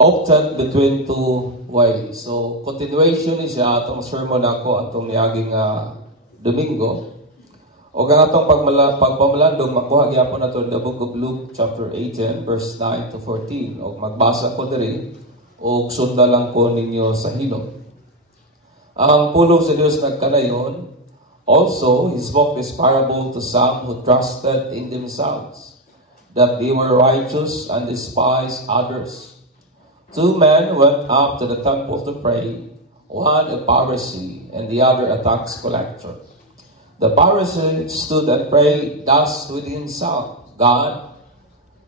opted between two ways. So, continuation ni siya atong sermon ako atong niaging Domingo. O ganatong pagpamalandong, makuha gyapon nato the book of Luke chapter 18 verse 9 to 14. O magbasa ko diri o sunda lang ko ninyo sa hilom. Ang pulong sa Dios nagkanayon, also he spoke this parable to some who trusted in themselves that they were righteous and despised others. Two men went up to the temple to pray, one a Pharisee and the other a tax collector. The Pharisee stood and prayed thus within himself, God,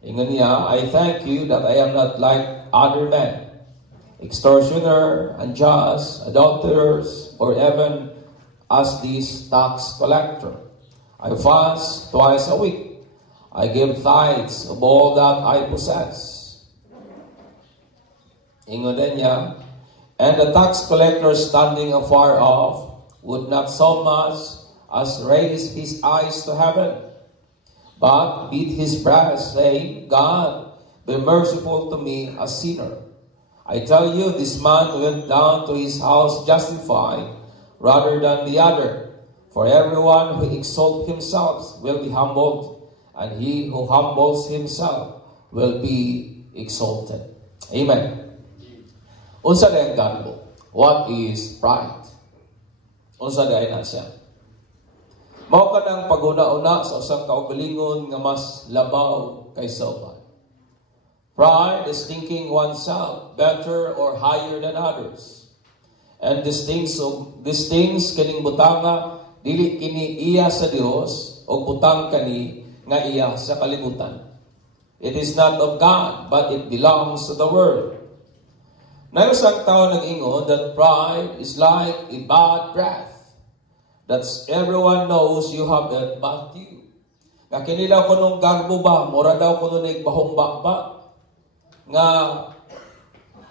ingon niya, I thank you that I am not like other men, extortioner, unjust, adulterers, or even as this tax collector. I fast twice a week. I give tithes of all that I possess. Ingon niya, and the tax collector standing afar off would not so much as raise his eyes to heaven, but beat his breast, saying, God, be merciful to me, a sinner. I tell you, this man went down to his house justified rather than the other. For everyone who exalts himself will be humbled, and he who humbles himself will be exalted. Amen. Unsa day ang garbo? What is pride? Unsa day na siya? Mao ka ng paguna-una sa usang kaugalingon nga mas labaw kaysa uban. Pride is thinking oneself better or higher than others. And these things kining butanga dili kini iya sa Dios o butang kani nga iya sa kalibutan. It is not of God, but it belongs to the world. Nagsang tao nag-ingon that pride is like a bad breath. That's everyone knows you have it but you. Kakini daw ko nung garbo ba, mura daw ko nung nagbahomba ba, nga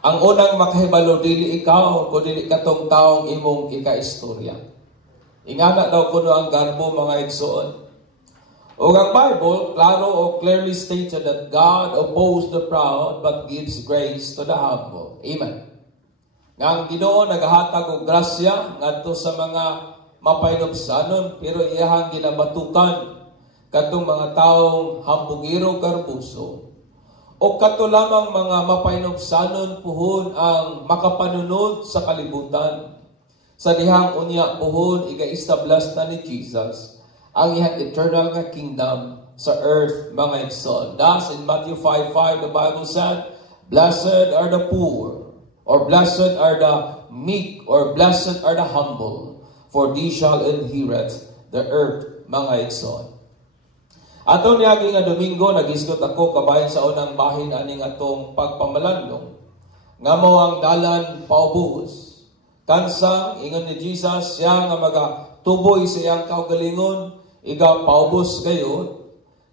ang unang makahibalo dili ikaw, o dili katong taong imong ika-istorya. Ingana daw ko nung ang garbo mga igsoon. O ang Bible, klaro o clearly stated that God opposes the proud but gives grace to the humble. Amen. Nga ang Ginoo nagahatag og grasya ngadto sa mga mapainobsanon, pero iyahang ginabatukan kadtong mga taong hambugiro garbuso. O kato lamang mga mapainobsanon puhon ang makapanunod sa kalibutan. Sa dihang unya puhon iga-establish na ni Jesus ang iyang eternal nga kingdom sa earth, mga igsoon. Thus, in Matthew 5:5, the Bible said, blessed are the poor, or blessed are the meek, or blessed are the humble, for they shall inherit the earth, mga igsoon. Atong niagi nga Domingo, nagisgot ako kabayan sa unang bahin aning atong pagpamalandong, nga mo ang dalan paubos. Kansang, ingon ni Jesus, siya nga magatuboy sa iyang kaugalingon, ikaw paubos kayo.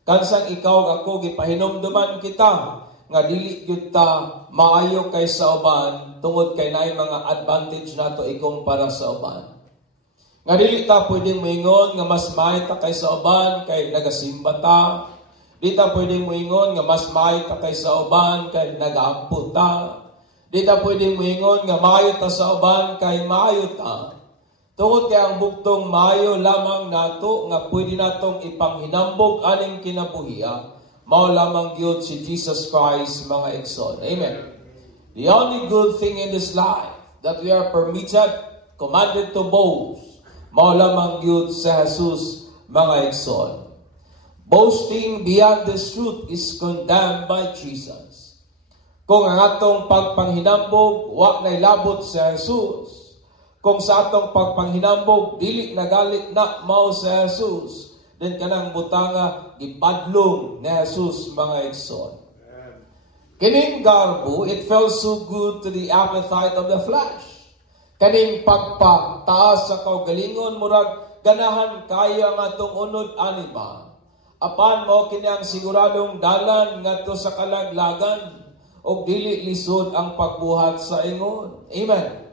Kansang ikaw ako gipahinomduman kita nga dili gyud ta maayo kay sa uban tungod kay naay mga advantage nato ikumpara sa uban. Nga dili ta pwedeng moingon nga mas maayo ta kay sa uban kay nagasimba ta. Di ta pwedeng moingon nga mas maayo ta kay sa uban kay nagaampo ta. Di ta pwedeng moingon nga maayo ta sa uban kay maayo ta. Tungod kay ang buktong maayo lamang nato nga pwede natong ipanghinambog aning kinabuhiya, mao lamang gyud si Jesus Christ, mga igsoon. Amen. The only good thing in this life that we are permitted, commanded to boast, mao lamang gyud si Jesus, mga igsoon. Boasting beyond this truth is condemned by Jesus. Kung ang atong pagpanghinambog wa nay labot si Jesus, kung sa atong pagpanghinambog dili nagalit na mao sa Jesus, then kanang butanga gipadlong ni Jesus, mga igsoon. Kining garbo, it felt so good to the appetite of the flesh. Kaning pagpataas sa kaugalingon murag ganahan kayo ang atong unod anima. Apan mo kini ang siguradong dalan ngadto sa kalaglagan og dili lisod ang pagbuhat sa ingon. Amen.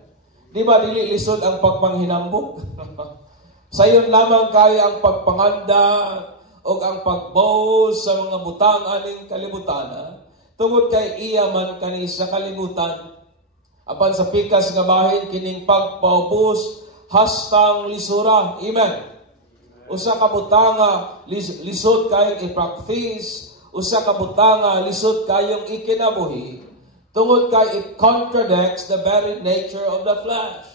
Di ba dili lisod ang pagpanghinambog? Sayon lamang kaya ang pagpanganda o ang pagboast sa mga butang aning kalibutana. tungod kay iya man kani sa kalibutan apan sa pikas nga bahin kining pagpaubos hastang lisura. Amen. Usa ka butanga lisod kayong i-practice, usa ka butanga lisod kayong ikinabuhi, tungod kay it contradicts the very nature of the flesh.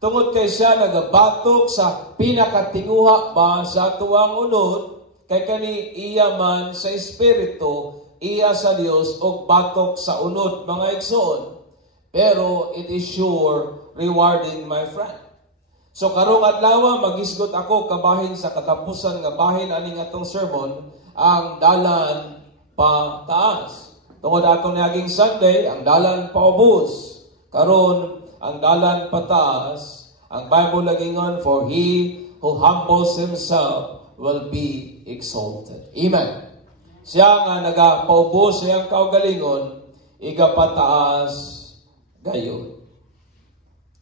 Tungod kay siya nagabatok sa pinakatinguha ba sa tuwang unod, kay kani iya man sa espiritu, iya sa Dios og batok sa unod, mga igsoon. Pero it is sure rewarding, my friend. So karong adlaw magisgot ako kabahin sa katapusan nga bahin aning atong sermon, ang dalan pa taas. Tungod atong niaging Sunday, ang dalan pa ubos. Karon ang dalan pa taas, ang Bible nagingon, for he who humbles himself will be exalted. Amen. Siya nga nagapaubos sa iyang kaugalingon, igapataas gayon.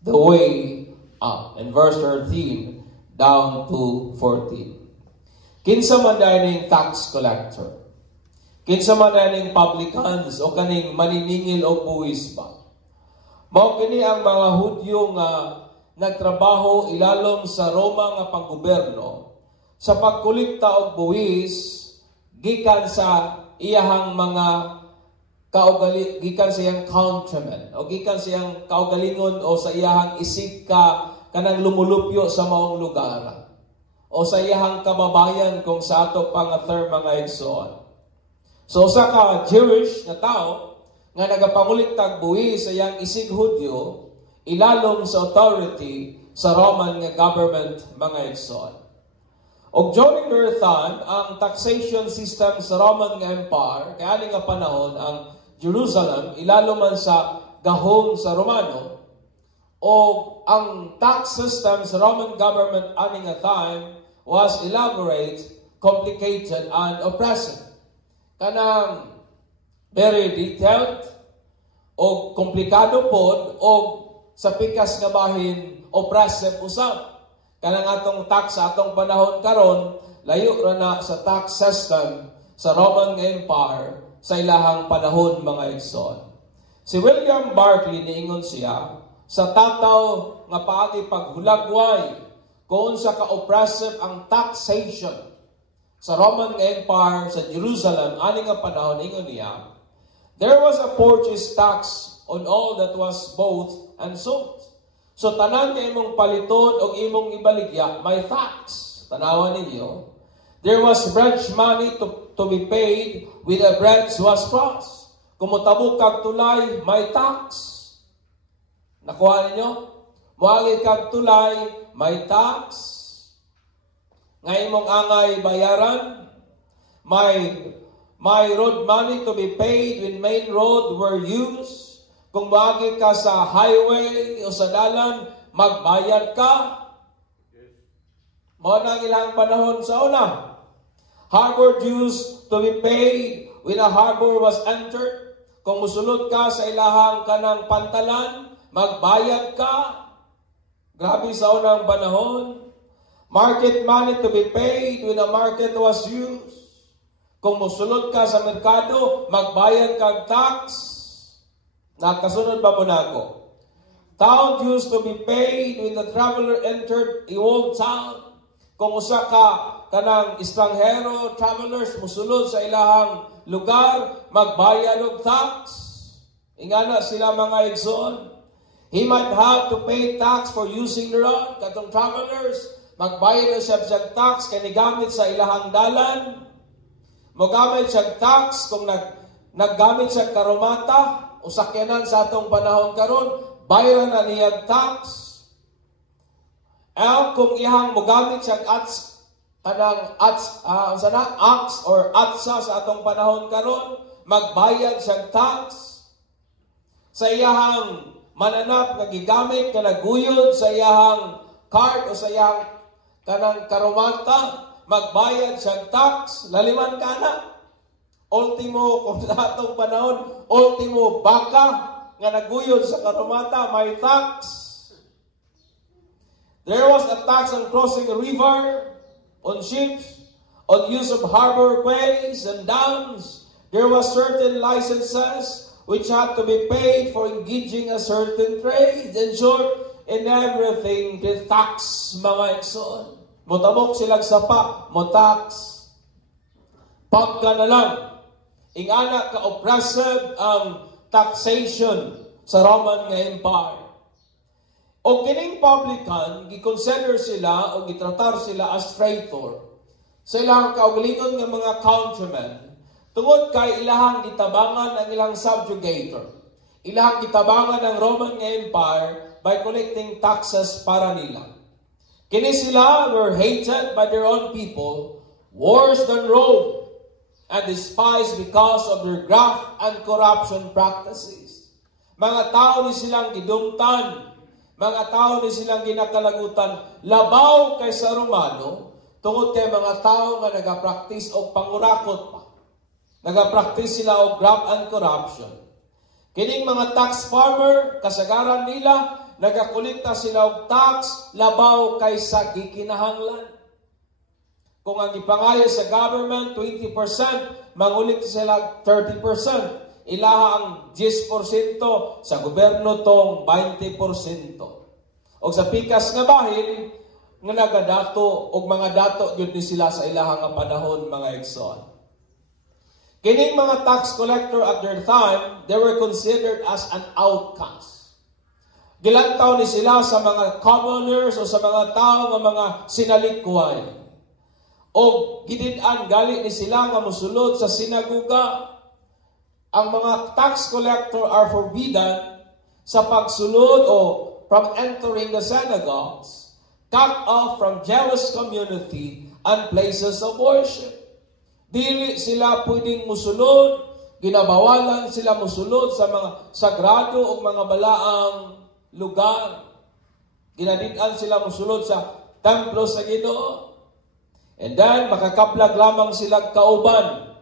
The way up. In verse 13 down to 14. Kinsa man dining tax collector? Kinsa man dining publicans o kaning maniningil o buwis ba? Mao kini ang mga Hudyo nga nagtrabaho ilalom sa Roma nga panggobyerno sa pagkolekta og buwis gikan sa iyahang mga gikan sa iyang countrymen o gikan sa iyang kaugalingon o sa iyahang isig ka kanang lumulupyo sa maong lugar o sa iyahang kababayan kung sa ato pang term mga igsoon. So sa ka Jewish na tao nga nagapanguliktag buwis sa iyang isig Hudyo ilalom sa authority sa Roman nga government, mga igsoon. Og during their time, ang taxation system sa Roman nga Empire, kaya aning nga panahon, ang Jerusalem, ilalo man sa gahom sa Romano, o ang tax system sa Roman government aning nga time was elaborate, complicated, and oppressive. Kanang very detailed, o komplikado pod, o sa pikas nga bahin, oppressive usab. Kanang atong tax sa atong panahon karon, layo ra na sa tax system sa Roman Empire sa ilahang panahon, mga igsoon. Si William Barclay niingon siya sa tataw nga paagi paghulagway kung sa ka-oppressive ang taxation sa Roman Empire sa Jerusalem ani nga panahon, ingon niya, there was a purchase tax on all that was bought and sold. So tanan nga imong paliton o imong ibaligya, may tax. Tanawan ninyo. There was branch money to be paid with a branch was crossed. Kung motabok kag tulay, may tax. Nakuha ninyo? Muagi kag tulay, may tax. Nga imong angay bayaran, may road money to be paid when main road were used. Kung muagi ka sa highway o sa dalan, magbayad ka. Mao na ilang panahon sa una. Harbor dues to be paid when a harbor was entered. Kung musulod ka sa ilahang kanang pantalan, magbayad ka. Grabe sa unang panahon. Market money to be paid when a market was used. Kung musulod ka sa merkado, magbayad kag tax. Nakasunod ba po na ako? Town dues to be paid when the traveler entered a old town. Kung usa ka kanang estranghero, travelers, musulod sa ilahang lugar, magbayad og tax. Ingana sila, mga igsoon. He might have to pay tax for using the road. Katong travelers, magbayad na siya tax kay nigamit sa ilahang dalan. Mogamit siya tax kung naggamit siya karomata o sakyanan sa atong panahon karon, bayaran na niya tax. Kung iyang mogamit siya ox or atsa sa atong panahon karon, magbayad siya tax. Sa iyang mananap nga gigamit ka naguyod sa iyang card o sa iyang kanang karomata, magbayad siya tax. Laliman ka na. Ultimo, kung sa atong panahon, ultimo baka nga naguyod sa karomata, may tax. There was a tax on crossing a river, on ships, on use of harbor quays and dams, There was certain licenses which had to be paid for engaging a certain trade. In short, in everything, the tax, mga igsoon. Mutabok silang sapa, tax. Pagka na lang, ingana ka-oppressive ang taxation sa Roman nga Empire. O kining publican, giconsider sila o gitratar sila as traitor sa ilang kaugalingon nga mga countrymen tungod kay ilahang gitabangan ang ilang subjugator. Ilahang gitabangan ng Roman nga Empire by collecting taxes para nila. Kini sila were hated by their own people worse than Rome and despised because of their graft and corruption practices. Mga tao ni silang gidumtan, mga tao ni silang ginakalagutan, labaw kaysa Romano, tungod kay mga tao nga nagapractice og pangurakot pa. Nagapractice sila og graft and corruption. Kining mga tax farmer, kasagaran nila, nagakolekta sila og tax, labaw kaysa gikinahanglan. Kung ang ipangayo sa government, 20%, mangulit sila 30%. Ilaha ang 10%, sa gobyerno tong 20%. O sa pikas nga bahin, nga nagadato, o mga dato, yun din sila sa ilaha nga panahon, mga igsoon. Kining mga tax collector at their time, they were considered as an outcast. Gilantaw ni sila sa mga commoners o sa mga tao nga mga sinalikway. O gidid-an gali ni sila nga mosulod sa sinaguga. Ang mga tax collector are forbidden sa pagsulod o from entering the synagogues, cut off from Jewish community and places of worship. Dili sila pwedeng musulod, ginabawalan sila musulod sa mga sagrado o mga balaang lugar. Ginadid-an sila musulod sa templo sa Ginoo. And then, makakaplag lamang silang kauban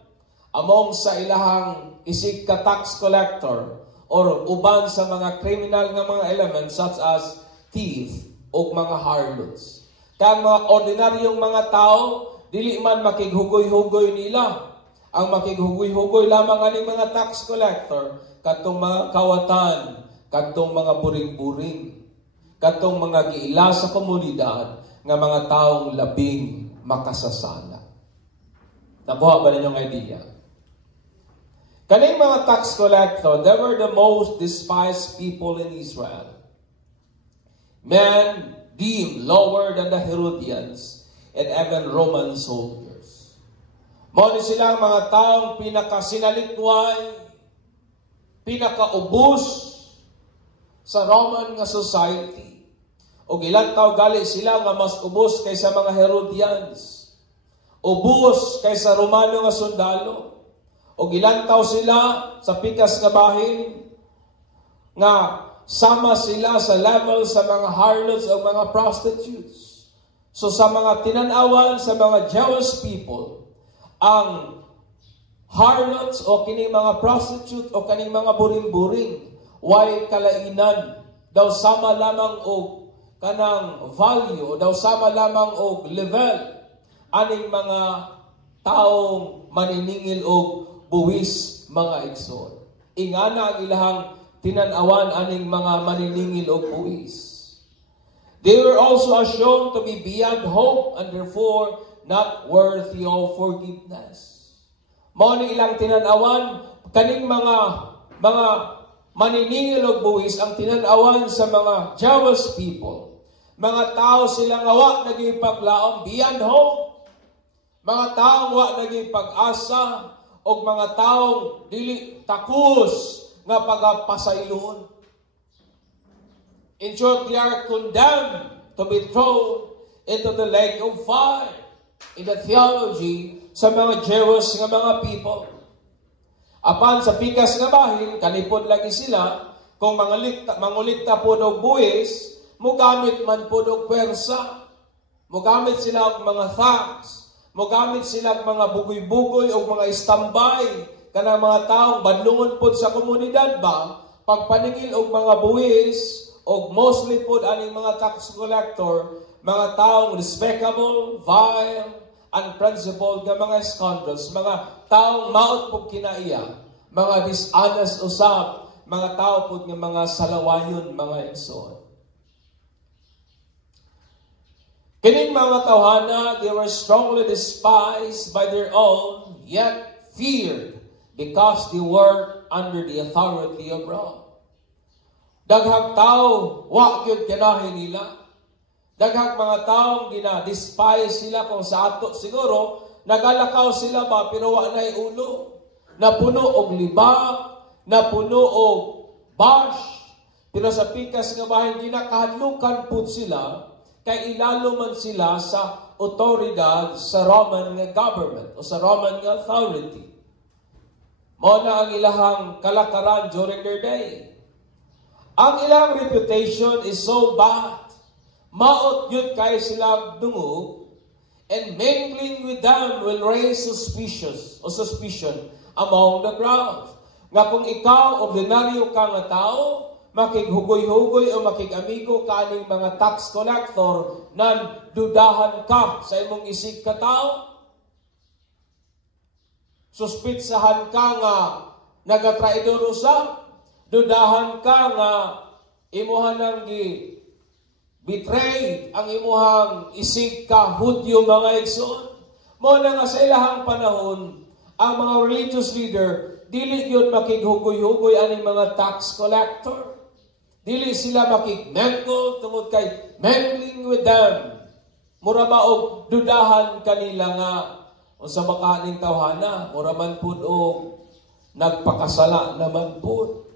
among sa ilahang isig ka tax collector or uban sa mga criminal nga mga elements such as thief o mga harlots. Kaya mga ordinaryong mga tao, dili man makighugoy-hugoy nila. Ang makighugoy-hugoy lamang aning mga tax collector, katong mga kawatan, katong mga buring-buring, katong mga giila sa komunidad nga mga taong labing makasasala. Nakuha ba ninyong idea? Kaning mga tax collector, they were the most despised people in Israel. Men deemed lower than the Herodians and even Roman soldiers. Mao ni silang mga taong pinakasinalikway, pinakaubos sa Roman nga society. O ilang tao gali sila nga mas ubos kaysa mga Herodians. Ubos kaysa Romano nga sundalo. O ilang tao sila sa pikas nga bahin nga sama sila sa level sa mga harlots o mga prostitutes. So sa mga tinanawan sa mga Jewish people, ang harlots o kining mga prostitute o kining mga buring-buring, way kalainan, daw sama lamang o kanang value, daw sama lamang og level aning mga taong maniningil og buwis mga igsoon. Ingana ang ilahang tinan-awan aning mga maniningil og buwis. They were also shown to be beyond hope and therefore not worthy of forgiveness. Mao ni ilang tinan-awan kaning mga maniningil og buwis ang tinan-awan sa mga Jewish people. Mga tao silang wa naging paglaom beyond hope. Mga taong wa naging pag-asa o mga taong dili takus nga pagapasayloon. In short, they are condemned to be thrown into the lake of fire. In the theology sa mga Jewish nga mga people. Apan sa pikas nga bahin, kanipod lagi sila, kung mangulikta po og buwis, mugamit man po og pwersa, mugamit sila og mga thugs, mugamit sila og mga bugoy-bugoy o mga istambay, kanang mga taong badlungon po sa komunidad ba, pagpaningil og mga buwis, o mostly po aning mga tax collector, mga taong respectable, vile, unprincipled nga mga scoundrels, mga taong maot po kinaiya, mga dishonest usap, mga tao po ng mga salawayon, mga igsoon. Kining mga tawhana, they were strongly despised by their own, yet feared because they were under the authority of Rome. Daghang tao, wa gyud kanahin nila. Daghang mga taong gina-despise sila kung sa ato siguro, nagalakaw sila ba, pero wa na'y ulo. Napuno og libag, napuno og bash, pero sa pikas nga bahin, ginakahadlukan po sila, kay ilalo man sila sa otoridad sa Roman nga government o sa Roman nga authority. Mao na ang ilahang kalakaran during their day. Ang ilang reputation is so bad, maot yun kay sila dungog, and mingling with them will raise suspicion among the crowd. Nga kung ikaw, ordinaryo ka nga tao, makighugoy-hugoy o makig-amigo kaning mga tax collector, nan dudahan ka sa imong isig ka tao, suspitsahan ka nga nagatraidor usa, dudahan ka nga imuhan ang betray ang imuhang isig ka Hudyo, mga igsoon. Mo na nga sa ilahang panahon, ang mga religious leader, dili yun makighugoy-hugoy aning mga tax collector. Dili sila makigmengle tungod kay mingling with them. Mura ba og dudahan kanila nga unsa makaning tawhana, mura man pud og nagpakasala naman pud.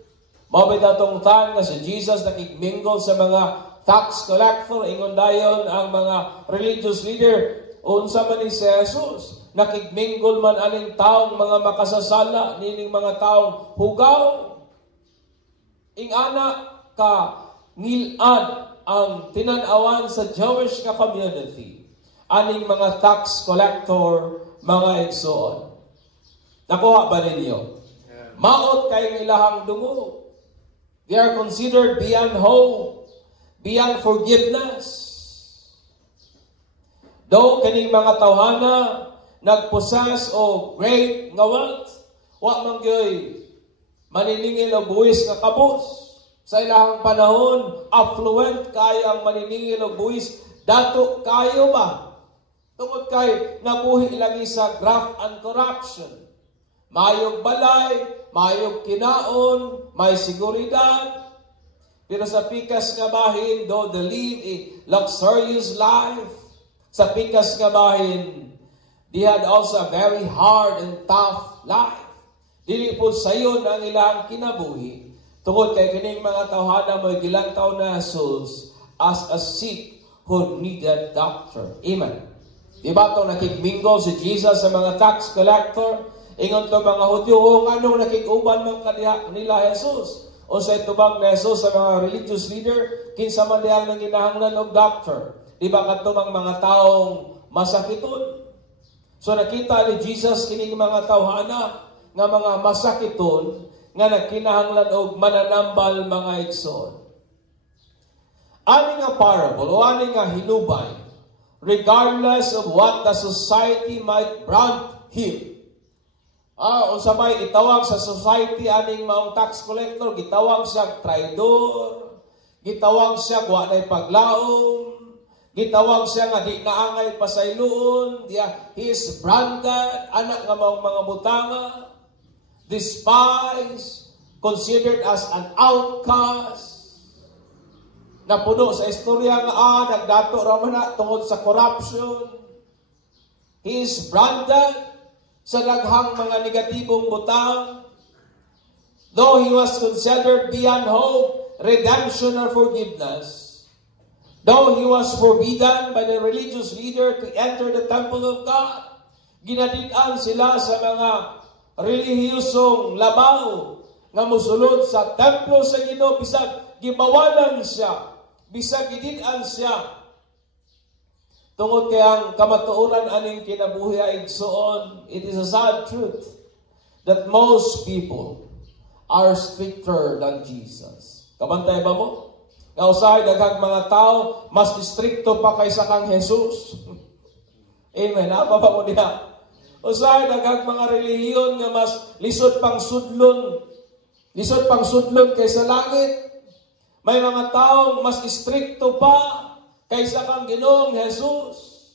Mao ba datong time nga si Jesus nakigmingle sa mga tax collector, ingon dayon ang mga religious leader, unsa man ni si Jesus, nakigmingle man aning taong mga makasasala, nining mga taong hugaw. Ingana ka ngilad ang tinan-awan sa Jewish ka community, aning mga tax collector, mga igsoon. Nakuha ba ninyo? Maot kay ilahang dungo. They are considered beyond hope, beyond forgiveness. Though kaning mga tawhana nagpossess o great nga wealth, wa man gyoy maniningil og buwis nga kabus. Sa ilahang panahon, affluent kayo ang maniningil og buwis, dato kayo ba? Tungod kay nabuhi lagi sa graft and corruption. Mayog balay, mayog kinaon, may seguridad. Pero sa pikas nga bahin, though they live a luxurious life, sa pikas nga bahin, they had also a very hard and tough life. Dili po sayon ang ilang kinabuhi. Tungod kay kining mga tawhana mo gilantaw na souls as a sick who needed doctor. Amen. Diba itong nakikmingle si Jesus sa mga tax collector? Ingon to mga Hudyo, anong nakikuban ng kanila Jesus? O sa itubang na Jesus sa mga religious leader, kinsa man diyang nang ginahanglan og doctor. Diba katumang mga taong masakiton? So nakita ni Jesus kining mga tawhana nga mga masakiton nga nagkinahanglan og mananambal, mga igsoon. Ani nga parable o ani nga hinubay, regardless of what the society might brand him. Unsa may itawag sa society aning maong tax collector, gitawag siya traidor, gitawag siya wa nay paglaom, gitawag siya nga di naangay pasayloon, he is branded anak nga maong mga butanga, despised, considered as an outcast, napuno sa istorya nga nagdato ra man na tungod sa corruption. He is branded sa daghang mga negatibong butang. Though he was considered beyond hope, redemption, or forgiveness, though he was forbidden by the religious leader to enter the temple of God, ginadid-an sila sa mga relihiyosong labaw nga musulod sa templo sa Ginoo, bisag gibawalan siya, bisag gidid-an siya. Tungod kay ang kamatuoran aning kinabuhi ay igsoon, it is a sad truth that most people are stricter than Jesus. Kabantay ba mo? Nga usahay daghang mga tao mas distrikto pa kaysa kang Jesus. Amen. Apa ba mo diha? Usahay daghang mga relihiyon nga mas lisod pang sudlon. Lisod pang sudlon kaysa langit. May mga taong mas istrikto pa kaysa kang Ginoong Jesus.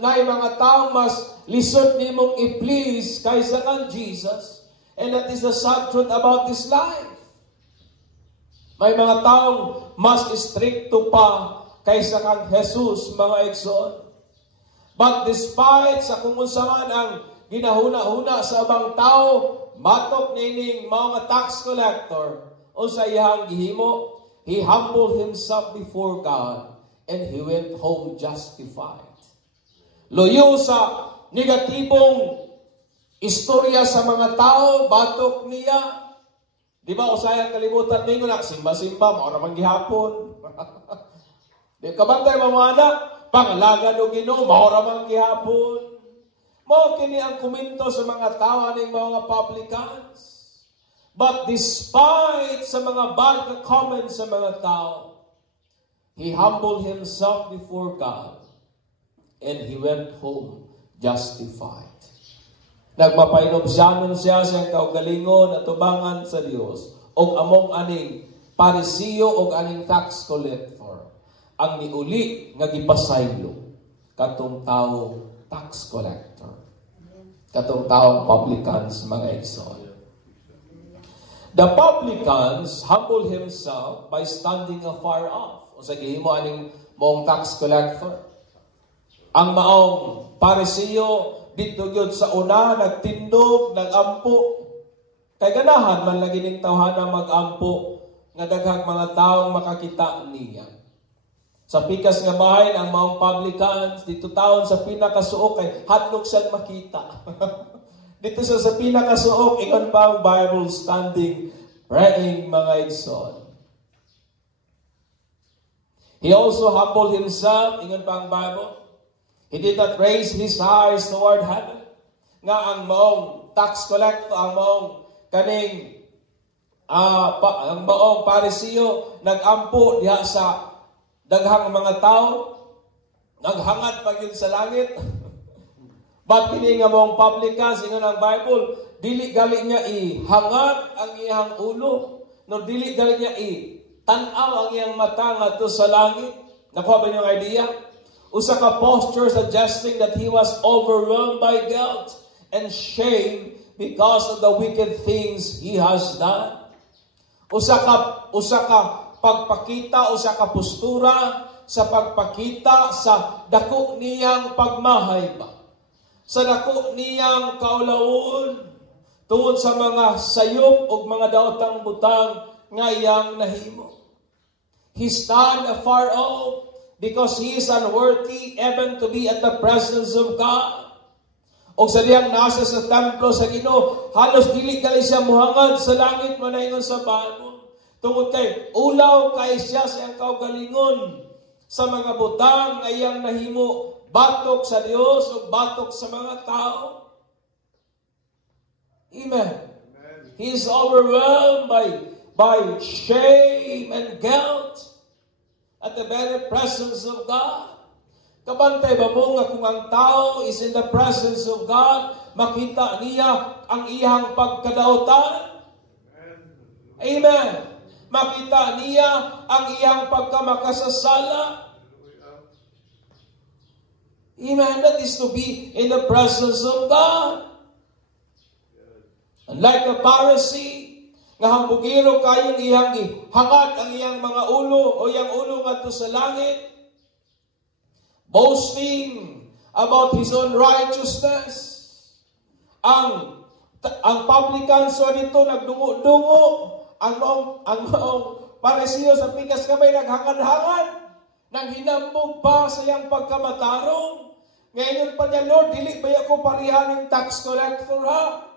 May mga taong mas lisod nimong i-please kaysa kang Jesus. And that is the sad truth about this life. May mga taong mas istrikto pa kaysa kang Jesus, mga igsoon. But despite sa kung unsa man ang ginahuna-huna sa ubang tao, matok nining mga tax collector, unsa iyang gihimo, he humbled himself before God and he went home justified. Luyo sa negatibong istorya sa mga tao, batok niya. Di ba usayang kalibutan ninyo na simba-simba, maura man gihapon. Di kabantay mga anak, pangalagan o Ginoo, maura man gihapon. Mao kini ang komento sa mga tao ning mga publicans. But despite sa mga bad comments sa mga tao, he humbled himself before God and he went home justified. Nagmapainobsyanon siya sa kaugalingon at tubangan sa Dios og among aning Parisiyo og aning tax collector ang niuli nga gipasaylo katong tawo tax collector, katong tawo publicans, mga igsoon. The publicans humbled himself by standing afar off. O sa gihimo aning mong tax collector. Ang maong Parisiyo dito gyud sa una nagtindog, nagampo. Kay ganahan man lagi ning tawhana magampo nga daghang mga taong makakita niya. Sa pikas nga bahin ang maong publicans dito taon sa pinakasuok kay hadlok siyang makita. Dito sa pinakasuok, ingon pa ang Bible standing, praying, mga igsoon. He also humbled himself, ingon pa ang Bible. He did not raise his eyes toward heaven. Nga ang maong tax collector, ang maong kaning, ang maong Parisiyo, nagampo diha sa daghang mga tao, naghangad pa yun sa langit. But kini nga mong publicans, ingon ang Bible, dili gali niya ihangad ang iyang ulo, no dili gali niya tanaw ang iyang mata ngadto sa langit. Nakuha ba niyo ang idea? Usa ka posture suggesting that he was overwhelmed by guilt and shame because of the wicked things he has done. Usa ka pagpakita, usa ka postura sa pagpakita sa dako niyang pagmahay ba. Sa dako niyang kaulawon tungod sa mga sayop o mga daotang butang nga iyang nahimo. He stand afar off because he is unworthy even to be at the presence of God. O sa diyang nasa sa templo sa Ginoo, halos dili gali siya muhangad sa langit manaingon sa Bible. Tungod kay ulaw kay siya sa iyang kaugalingon sa mga butang nga iyang nahimo. Batok sa Diyos o batok sa mga tao. Amen. He is overwhelmed by shame and guilt at the very presence of God. Kabantay ba mo nga kung ang tao is in the presence of God, makita niya ang iyang pagkadautan? Amen. Makita niya ang iyang pagkamakasasala? Amen. That is to be in the presence of God. Unlike the Pharisee, nga hambugiro kayong iyang hangad ang iyang mga ulo o iyang ulo ngadto sa langit, boasting about his own righteousness. Ang publicans so dito nagdungo-dungo, ang maong Parisiyo sa pikas kamay naghangad-hangad, nang hinambog pa sa iyang pagkamatarong. Ngayon pa niya, Lord, dili ba ako parihan ng tax collector ha?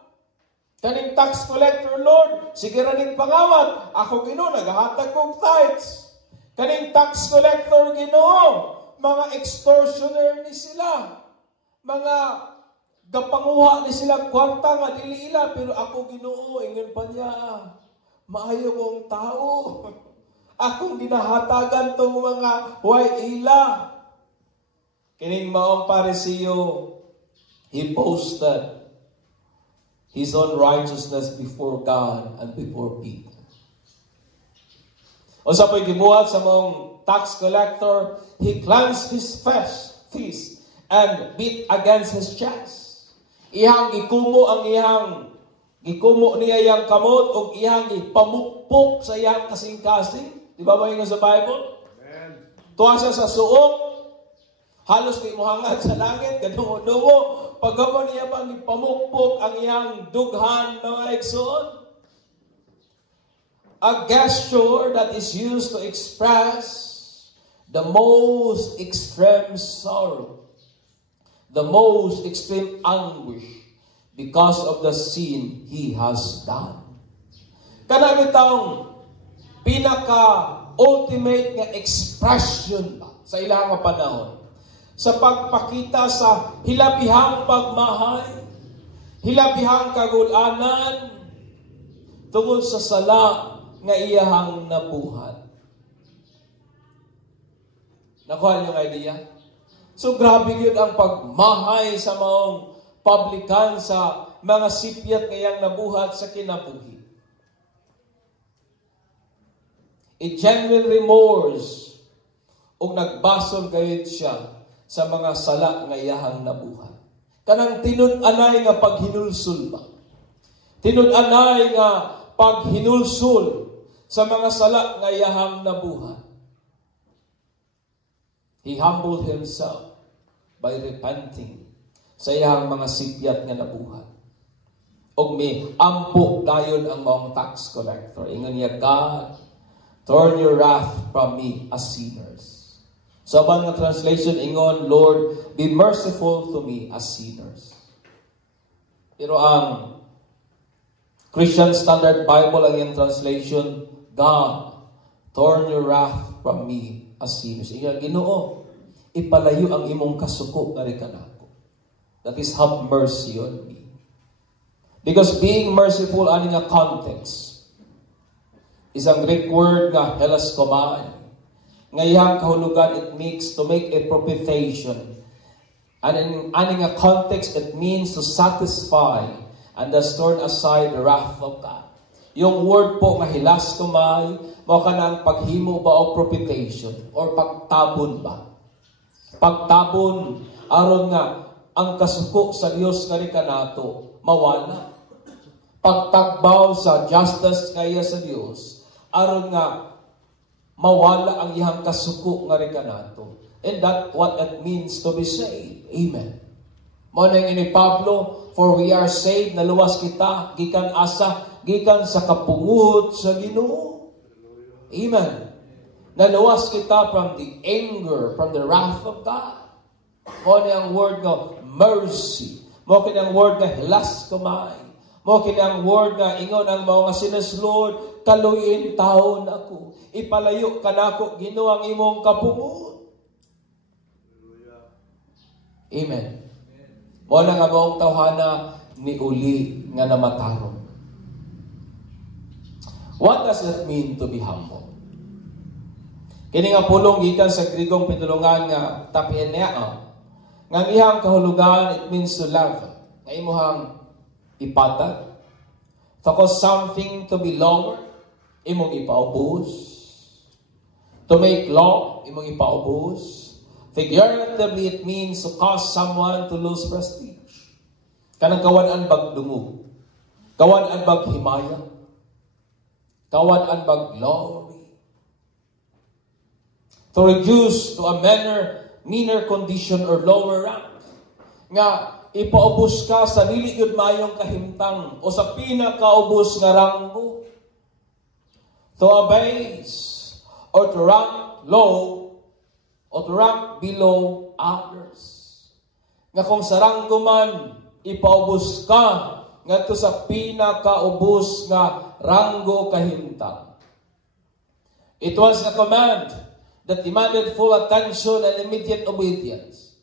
Kaning tax collector, Lord, sige raning pangawat. Ako Ginoo, naghahatag kong tithes. Kaning tax collector, Ginoo, mga extortioner ni sila. Mga gapanguha ni sila kwarta nga dili ila, pero ako Ginoo, ingon pa niya, maayo kong tao. Akong ginahatagan tong mga way ila. Kining maong Parisiyo, He boasted his own righteousness before God and before people. O sa po'y gibuhat sa mong tax collector, he clenched his fist and beat against his chest. Ihang gikumo niya yang kamot o ihang ipamukpok sa iyang kasing-kasing. Di ba yung sa Bible? Amen. Tuwa siya sa suong, halos di mo hangad sa langit, gadungo-dungo, pagkaman niya pang ipamukpok ang iyang dughan mga igsoon. A gesture that is used to express the most extreme sorrow, the most extreme anguish because of the sin he has done. Kanang itong pinaka-ultimate nga expression ba sa ilang panahon sa pagpakita sa hilabihang pagmahay, hilabihang kagulanan tungod sa sala nga iyahang nabuhat. Nakuha niyo ang idea? So grabe yun ang pagmahay sa maong publikan sa mga sipyat ngayang nabuhat sa kinabuhi. A genuine remorse o nagbasol gayud siya sa mga sala nga iyahang nabuhat. Kanang tinud-anay nga paghinulsul ba? Tinud-anay nga paghinulsul sa mga sala nga iyahang nabuhat. He humbled himself by repenting sa iyahang mga sipyat nga nabuhat. Og may ampo dayon ang mga tax collector. Ingon niya, God, turn your wrath from me as sinners. Sa mga translation, ingon, Lord, be merciful to me as sinners. Pero ang Christian Standard Bible, ang yung translation, God, turn your wrath from me as sinners. Ingon, Ginoo, ipalayo ang imong kasuko na rin kanako. That is, have mercy on me. Because being merciful, aning a context, isang Greek word nga helaskomai. Ngayang kahulugan, it means to make a propitiation. And in aning a context, it means to satisfy and thus turn aside the wrath of God. Yung word po nga hilaskomai, mao kanang paghimo ba o propitiation or pagtabon ba? Pagtabon aron nga ang kasuko sa Dios nga kanato mawala. Pagtakbaw sa justice kaya sa Dios aron nga mawala ang iyang kasuko nga kanato. And that what it means to be saved. Amen. Mao nang ini Pablo, for we are saved, naluwas kita gikan asa, gikan sa kapungod sa Ginoo. Amen. Naluwas kita from the anger, from the wrath of God. Mao ni ang word nga mercy. Mao kini ang word nga hilaskomai. Mao kini ang word nga ingon ang mga sinners, Lord, kaluyin taon ako. Ipalayo kanako Ginoo ang imong kapungod. Amen. Wala nga maong tawhana ni uli nga namatarong. What does it mean to be humble? Kini nga pulong gikan sa Grigong pinulungan nga tapienea. Nga ihang kahulugan, it means to love. Nga imuhang ipatag. To cause something to be lower, imong ipaubos. To make law, imong ipaubos. Figuratively, it means to cause someone to lose prestige. Kanang kawan-an bag dungo. Kawan-an bag himaya. Kawan-an bag glory. To reduce to a meaner condition or lower rank. Nga, ipaubos ka sa liligod mayong kahimtang o sa pinakaubos nga ranggo. To abase or to rank low o to rank below others. Nga kung sa ranggo man, ipaubos ka ngadto sa pinakaubos nga ranggo kahimtang. It was a command that demanded full attention and immediate obedience.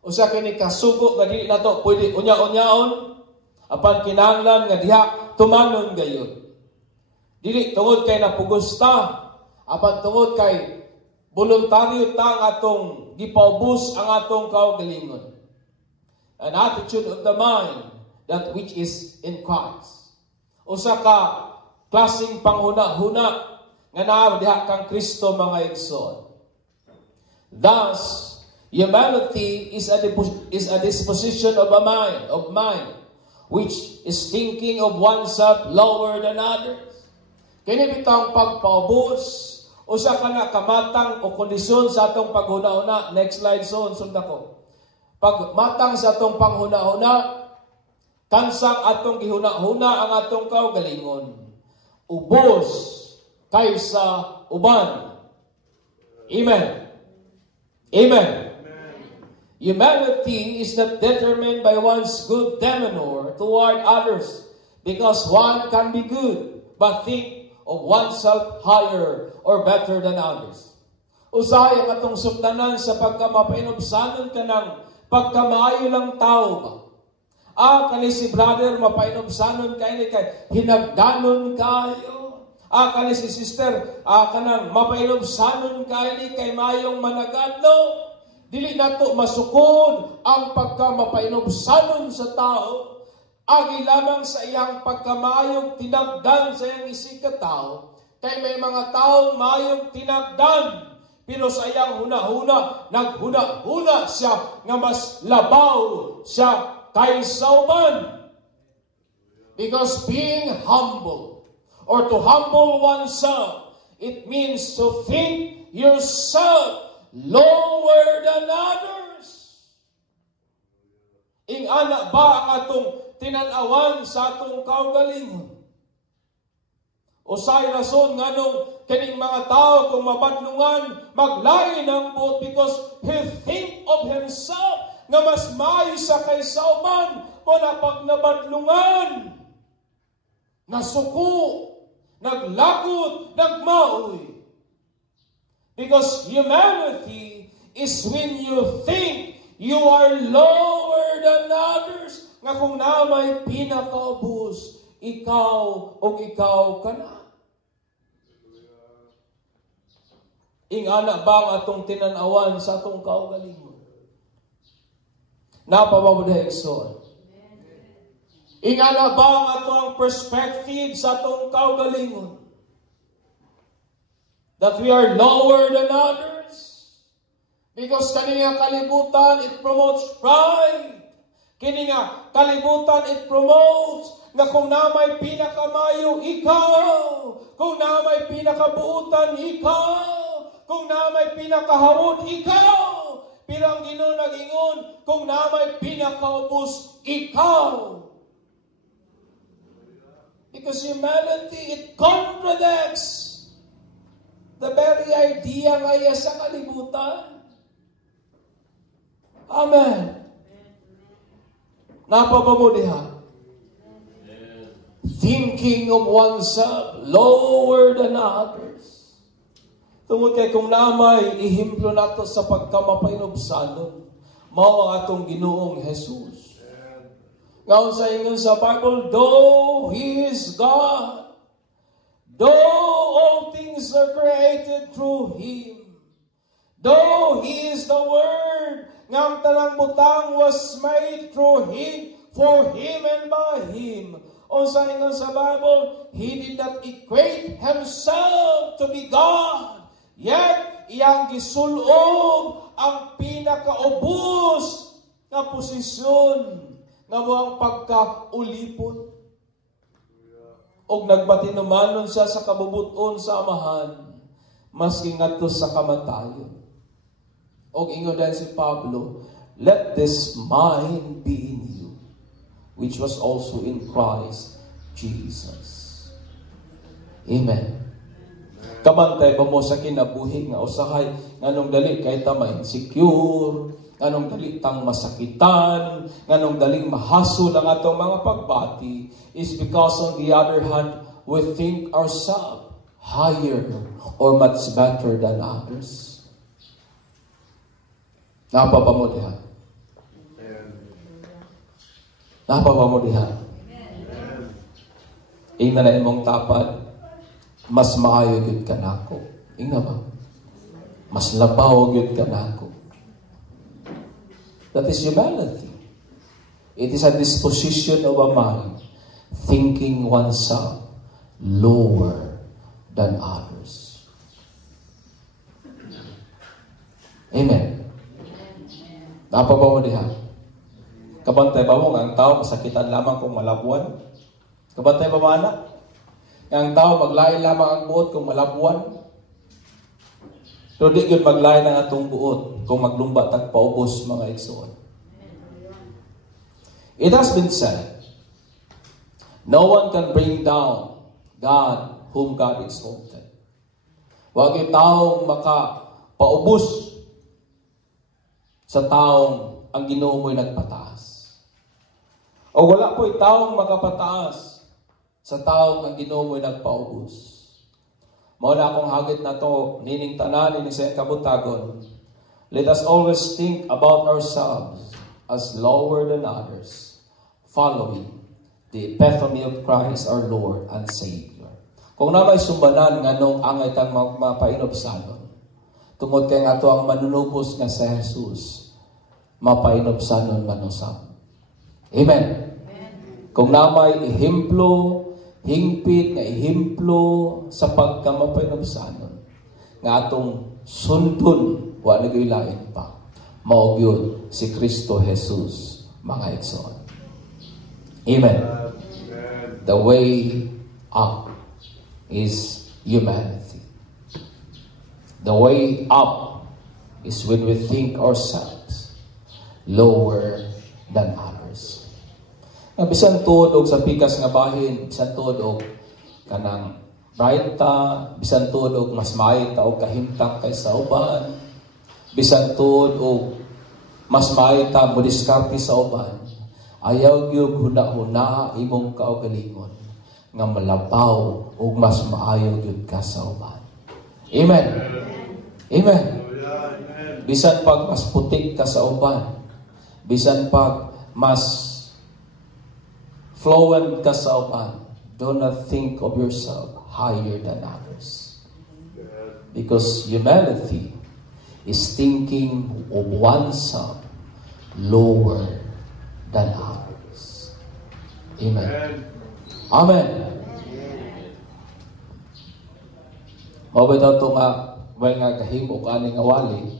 Usa kini kasugo nga dili nato pwede unya-unyaon apan kinahanglan nga diha tumanon gayon. Dili tungod kay napugusta apan tungod kay voluntaryo ta ang atong gipaubos ang atong kaugalingon. an attitude of the mind that which is in Christ. Usa ka klaseng panghuna-huna nga naa diha kang Kristo mga igsoon. Thus, humility is a disposition of mind, which is thinking of oneself lower than others. Kini bitang pagpaubos, usa ka na kamatang o kondisyon sa atong paghuna-huna. Next slide son, sunda ko. Pagmatang sa atong panghuna-huna, kansang atong gihuna-huna ang atong kaugalingon. Ubos kaysa uban. Amen. Amen. Humanity is not determined by one's good demeanor toward others, because one can be good, but think of oneself higher or better than others. Usahay ang atong sumdanan sa pagkamapainobsanon ka ng pagkamaayo lang tao ba? Kani si brother, mapainobsanon kayo kay hinagdanon kayo. Kani si sister, kanang mapainobsanon kayo kay mayong managadno. Dili nato masukod ang pagkamapainobsanon sa tao. Agi lamang sa iyang pagkamayong tinagdan sa iyang isikataw. Kay may mga taong mayong tinagdan, pero sa iyang huna-huna, naghuna-huna siya nga mas labaw siya kaysa uban. Because being humble, or to humble oneself, it means to think yourself lower than others. Ingana ba ang atong tinanawan sa atong kaugalingon? Usay rason nganong kining mga tao kung mabadlungan maglain ang buot because he think of himself nga mas maayo sa kaysa uban o na pag nabadlungan nasuko, naglagot, nagmaoy. Because humanity is when you think you are lower than others. Nga kung na may pinakaubos, ikaw o ikaw ka na. Ingana ba ang atong tinanawan sa atong kaugalingon? Napababuday igsoon. Ingana ba ang atong perspective sa atong kaugalingon? That we are lower than others. Because kani nga kalibutan, it promotes pride. Kini nga kalibutan, it promotes na kung na may pinakamayo, ikaw. Kung na may pinakabuutan, ikaw. Kung na may pinakaharod, ikaw. Pero ang Ginoo nagingon, kung na may pinakaubos, ikaw. Because humanity, it contradicts the very idea ngaya sa kalibutan. Amen. Napabamo diha. Thinking of oneself lower than others. Tungod kay kung namay ihimplo nato sa pagkamapainobsanon, mao ang atong Ginoong Jesus. Ngayon sa ingon sa Bible, though He is God, though all things are created through Him, though He is the Word, nga ang tanang butang was made through Him, for Him and by Him. O sa ingon sa Bible, He did not equate Himself to be God, yet iyang gisulog ang pinakaubos na posisyon nga mo ang pagkaulipon. Og nagbatinumanon siya sa kabubuton sa Amahan, maski ngadto sa kamatayon. Og ingon din si Pablo, let this mind be in you, which was also in Christ Jesus. Amen. Kabantay ba mo sa kinabuhi nga usahay nganong dali kay ta ma-insecure, nganong dali tang masakitan, nganong daling mahasol ang atong mga pagbati, is because on the other hand, we think ourselves higher or much better than others. Napapa diha? Napapa diha? Ingna na imong tapad, mas maayo gyud ka nako. Ingna ba? Mas labaw gyud ka nako. That is humanity. It is a disposition of a mind thinking oneself lower than others. Amen. Napa ba mo diha? Kabantay ba mo ang tao masakitan lamang kung malabuan? Kabantay ba mo anak? Ang tao maglain lamang ang buot kung malabuan? Pero di yun maglain ang atong buot kung maglumba tag paubos mga igsoon. It has been said, no one can bring down God whom God exalted. Huwag yung taong makapaubos sa taong ang Ginoo mo'y nagpataas. O wala po yung taong makapataas sa taong ang Ginoo mo'y nagpaubos. Mao na akong hagit na to, nining tanan, nining sa kabutagon. Let us always think about ourselves as lower than others, following the epitome of Christ our Lord and Savior. Kung na may sumbanan nga nung angay tang mapainobsanon, tungod kay nga to ang manunubos nga sa Jesus, mapainobsanon manusap. Amen. Kung na may ehemplo, hingpit nga ehemplo sa pagkamapainobsanon, nga atong sundon, wala nagailain pa, mao gyud si Kristo Jesus, mga igsoon. Amen. The way up is humility. The way up is when we think ourselves lower than others. Bisan tuod og sa pikas nga bahin, bisan tuod og kanang bright ta, bisan tuod og mas maayo ta og kahimtang kaysa uban, bisan tuod og mas maayo ta mo diskarte sa uban. Ayaw gyud huna-huna imong kaugalingon nga malabaw ug mas maayo gyud ka sa uban. Amen. Amen. Bisan pag mas putik ka sa uban, bisan pag mas fluent ka sa uban, do not think of yourself higher than others. Because humility is thinking of oneself lower than others. Amen. Amen. Mabitaw ito nga, well nga kahimo ka ni nga wali.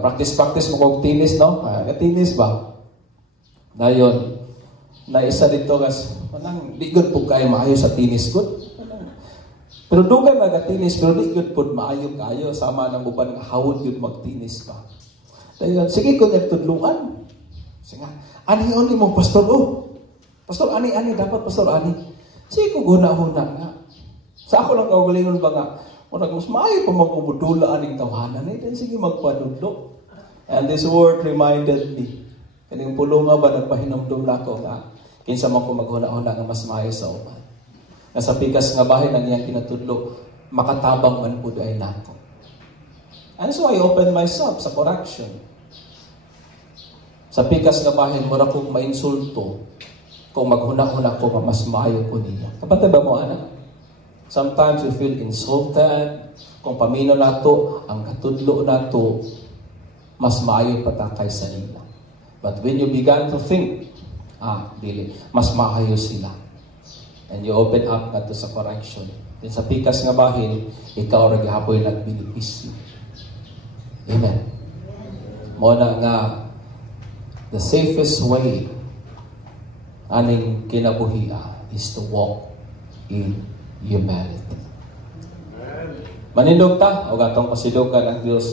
Practice mo kong tinis, no? Tinis ba? Dayon, na isa dito kas, manang di good po kayo maayo sa tinis good. Pero dugan nga tinis, pero di good po maayo kayo, sama ng uban nga hawod yun magtinis pa. Dayon, sige ko nagtudlungan. Sige, ani mo, pastor, pastor, ani, dapat pastor, ani. Sige ko guna-huna nga. Sa ako lang kaugalingon ba nga, mas maayo pa magpubudula aning tawanan eh, then sige magpadudlo. And this word reminded me, kaning pulo nga ba nagpahinumdum na ko nga, kinsa man ko maghuna-huna nga mas maayo sa uban. Nga sa pikas nga bahin ang iyang kinatudlo, makatabang man po ay nako. And so I opened myself sa correction. Sa pikas nga bahin, mura kong mainsulto kung maghuna-huna ko nga mas maayo ko niya. Kapatid ba mo, anak? Sometimes we feel insulted. Kung pamino nato, ang katudlo nato, mas maayo patakay sa nila. But when you began to think, dili, mas maayo sila. And you open up nato sa correction. Then sa pikas nga bahin, ikaw rin hapoy nagbinipisyo. Amen. Muna nga, the safest way aning kinabuhian is to walk in humility. Manindog ta, o gatong pasidugan ang Diyos.